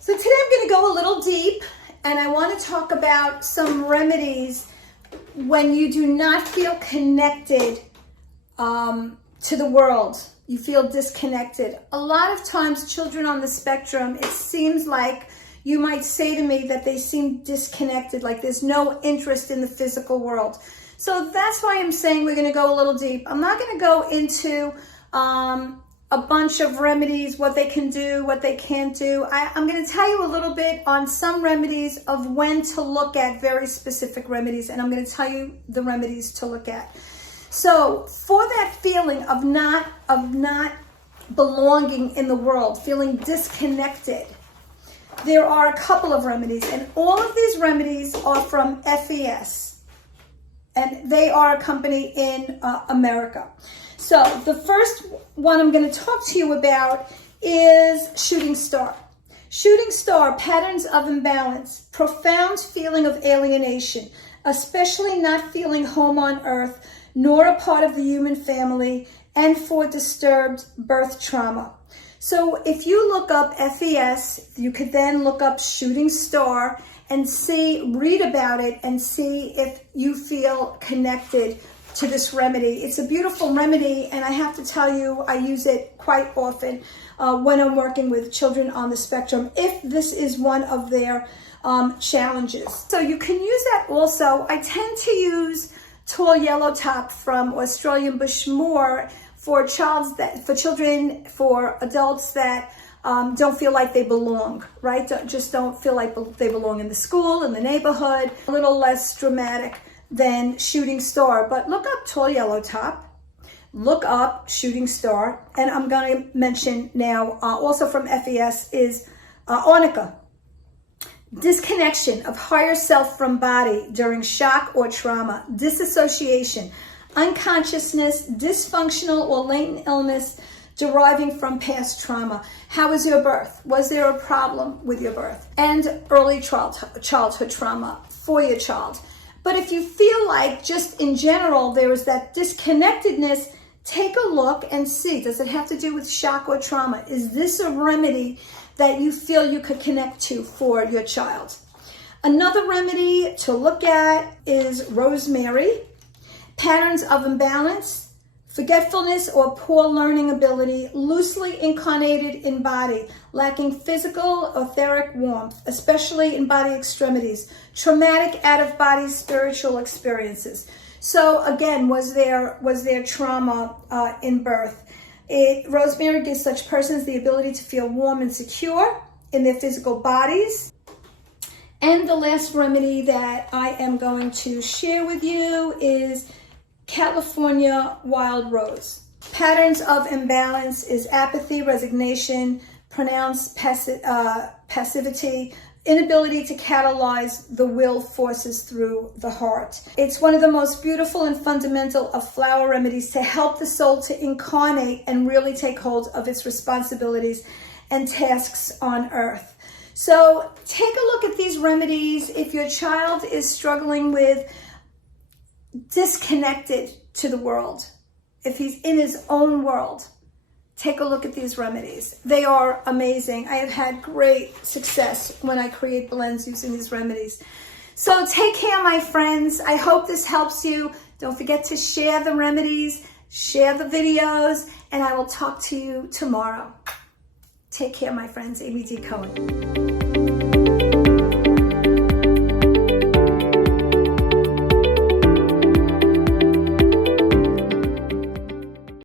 So today I'm going to go a little deep, and I want to talk about some remedies when you do not feel connected to the world. You feel disconnected. A lot of times children on the spectrum, it seems like you might say to me that they seem disconnected, like there's no interest in the physical world. So that's why I'm saying we're going to go a little deep. I'm not going to go into a bunch of remedies, what they can do, what they can't do. I'm going to tell you a little bit on some remedies of when to look at very specific remedies, and I'm going to tell you the remedies to look at. So for that feeling of not belonging in the world, feeling disconnected, there are a couple of remedies, and all of these remedies are from FES, and they are a company in America. So the first one I'm going to talk to you about is Shooting Star. Shooting Star, patterns of imbalance, profound feeling of alienation, especially not feeling home on earth, nor a part of the human family, and for disturbed birth trauma. So if you look up FES, you could then look up Shooting Star and read about it and see if you feel connected to this remedy. It's a beautiful remedy, and I have to tell you, I use it quite often when I'm working with children on the spectrum, if this is one of their challenges. So you can use that also. I tend to use tall yellow top from Australian bush more for children, for adults that don't feel like they belong, right? Just don't feel like they belong in the school, in the neighborhood. A little less dramatic than Shooting Star. But look up tall yellow top, look up Shooting Star, and I'm going to mention now also from FES is Arnica. Disconnection of higher self from body during shock or trauma, disassociation, unconsciousness, dysfunctional or latent illness deriving from past trauma. How was your birth? Was there a problem with your birth? And early childhood trauma for your child. But if you feel like just in general there is that disconnectedness, take a look and see, does it have to do with shock or trauma? Is this a remedy that you feel you could connect to for your child? Another remedy to look at is rosemary. Patterns of imbalance, forgetfulness or poor learning ability, loosely incarnated in body, lacking physical or etheric warmth, especially in body extremities, traumatic out-of-body spiritual experiences. So again, was there trauma in birth? Rosemary gives such persons the ability to feel warm and secure in their physical bodies. And the last remedy that I am going to share with you is California wild rose. Patterns of imbalance is apathy, resignation, pronounced passivity, inability to catalyze the will forces through the heart. It's one of the most beautiful and fundamental of flower remedies to help the soul to incarnate and really take hold of its responsibilities and tasks on earth. So take a look at these remedies. If your child is struggling with disconnected to the world, if he's in his own world, take a look at these remedies. They are amazing. I have had great success when I create blends using these remedies. So take care, my friends. I hope this helps you. Don't forget to share the remedies, share the videos, and I will talk to you tomorrow. Take care, my friends. Amy D. Cohen.